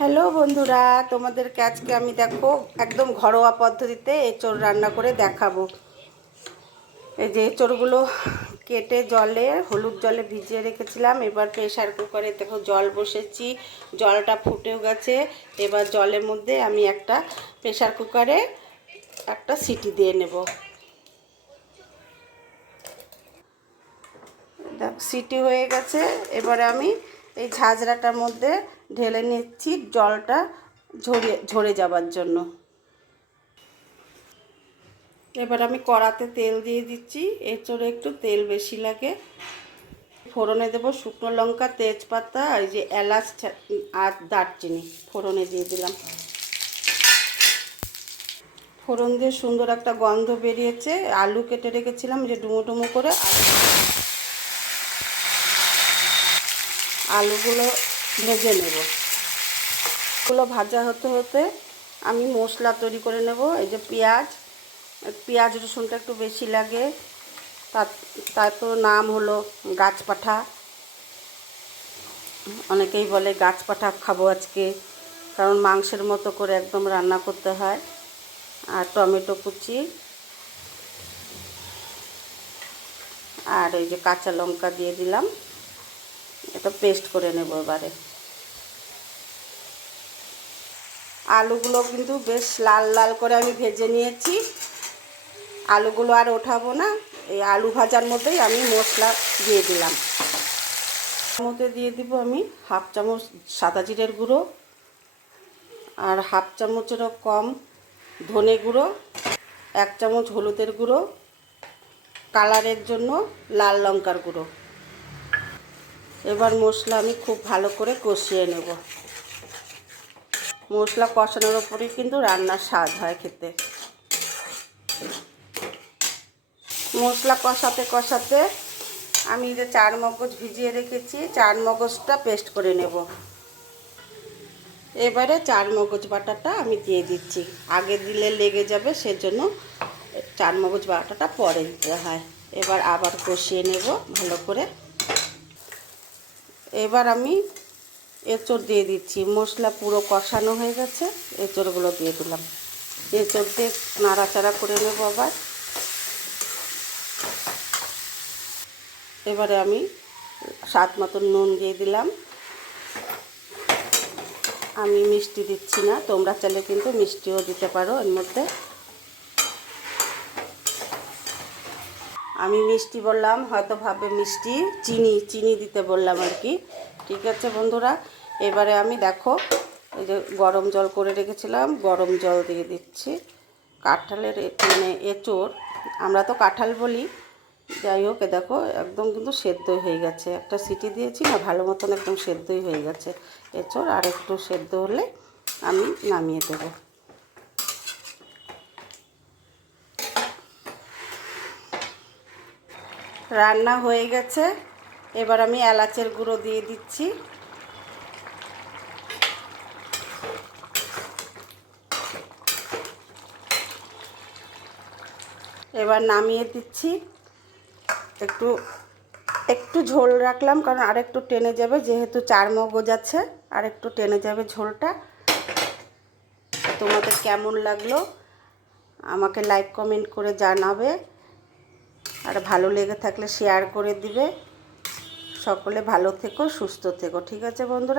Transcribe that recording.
Hello বন্ধুরা, তোমাদেরকে আজকে আমি দেখো একদম ঘরোয়া পদ্ধতিতে এঁচোড় রান্না করে দেখাবো। এই যে এঁচোড়গুলো কেটে হলুদ জলে ভিজিয়ে রেখেছিলাম। এবার প্রেসার কুকারে দেখো জল বসেছি, জলটা ফুটেও গেছে। এবার জলের মধ্যে আমি একটা প্রেসার কুকারে একটা সিটি দিয়ে নেব। সিটি হয়ে গেছে। এবারে আমি এই ঝাঁঝরাটার মধ্যে ঢেলে নিচ্ছি জলটা ঝরে যাবার জন্য। এবার আমি কড়াতে তেল দিয়ে দিচ্ছি, এঁচোড়ে একটু তেল বেশি লাগে। ফোড়নে দেবো শুকনো লঙ্কা, তেজপাতা, এই যে এলাচ আর দারচিনি ফোড়নে দিয়ে দিলাম। ফোড়ন দিয়ে সুন্দর একটা গন্ধ বেরিয়েছে। আলু কেটে রেখেছিলাম যে ডুমো ডুমো করে, আলুগুলো ভেজে নেব। এগুলো ভাজা হতে হতে আমি মশলা তৈরি করে নেব। এই যে পেঁয়াজ রসুনটা একটু বেশি লাগে। তার তো নাম হলো গাছপাঠা। অনেকেই বলে গাছপাঠা খাবো আজকে, কারণ মাংসের মতো করে একদম রান্না করতে হয়। আর টমেটো কুচি আর এই যে কাঁচা লঙ্কা দিয়ে দিলাম। এটা পেস্ট করে নেব। এবারে আলুগুলো কিন্তু বেশ লাল লাল করে আমি ভেজে নিয়েছি। আলুগুলো আর ওঠাবো না, এই আলু ভাজার মধ্যেই আমি মশলা দিয়ে দিলাম। তার মধ্যে দিয়ে দিব আমি হাফ চামচ সাদা জিরের গুঁড়ো আর হাফ চামচেরও কম ধনে গুঁড়ো, 1 চামচ হলুদের গুঁড়ো, কালারের জন্য লাল লঙ্কার গুঁড়ো। এবার মশলা আমি খুব ভালো করে কষিয়ে নেব। মশলা কষানোর ওপরেই কিন্তু রান্নার স্বাদ হয় খেতে। মশলা কষাতে কষাতে আমি যে 4 মগজ ভিজিয়ে রেখেছি, 4 মগজটা পেস্ট করে নেব। এবারে 4 মগজ বাটাটা আমি দিয়ে দিচ্ছি। আগে দিলে লেগে যাবে, সেজন্য 4 মগজ বাটাটা পরে দিতে হয়। এবার আবার কষিয়ে নেব ভালো করে। এবার আমি এঁচোড় দিয়ে দিচ্ছি। মশলা পুরো কষানো হয়ে গেছে, এঁচোড়গুলো দিয়ে দিলাম। এঁচোড় দিয়ে নাড়াচাড়া করে নেব আবার। এবারে আমি স্বাদ মতন নুন দিয়ে দিলাম। আমি মিষ্টি দিচ্ছি না, তোমরা চাইলে কিন্তু মিষ্টিও দিতে পারো এর মধ্যে। আমি মিষ্টি বললাম, হয়তো ভাবে মিষ্টি, চিনি দিতে বললাম আর কি। ঠিক আছে বন্ধুরা, এবারে আমি দেখো এই যে গরম জল করে রেখেছিলাম, গরম জল দিয়ে দিচ্ছি। কাঁঠালের মানে এঁচোড়, আমরা তো কাঁঠাল বলি, যাই হোক। দেখো একদম কিন্তু সেদ্ধই হয়ে গেছে। একটা সিটি দিয়েছি না, ভালো মতন একদম সেদ্ধই হয়ে গেছে এঁচোড়। আর একটু সেদ্ধ হলে আমি নামিয়ে দেবো। রান্না হয়ে গেছে। এবার আমি এলাচের গুঁড়ো দিয়ে দিচ্ছি। এবার নামিয়ে দিচ্ছি। একটু ঝোল রাখলাম, কারণ আর একটু টেনে যাবে, যেহেতু 4 মগজ আছে, আর একটু টেনে যাবে ঝোলটা। তোমাদের কেমন লাগলো আমাকে লাইক কমেন্ট করে জানাবে, আর ভালো লেগে থাকলে শেয়ার করে দিবে। সকলে ভালো থেকো, সুস্থ থেকো। ঠিক আছে বন্ধুরা।